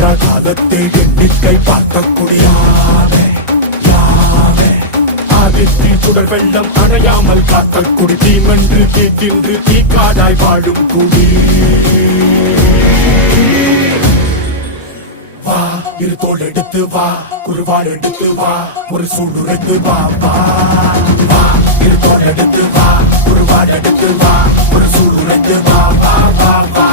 சென்ற காலத்தை எண்ணிக்கை பார்க்கக்கூடியாமே ஆதித்தின் சுடர் வெள்ளம் அணையாமல் காத்த குடி தீமென்று தீத்தின்று தீக்காடாய் வாழும் குடி வா இரு தோள் எடுத்து வா குருவாள் எடுத்து வா ஒரு சூடுரைத்து வா வா வா இரு தோள் எடுத்து வா குருவாள் எடுத்து வா ஒரு சூடுரைத்து வா வா வா வா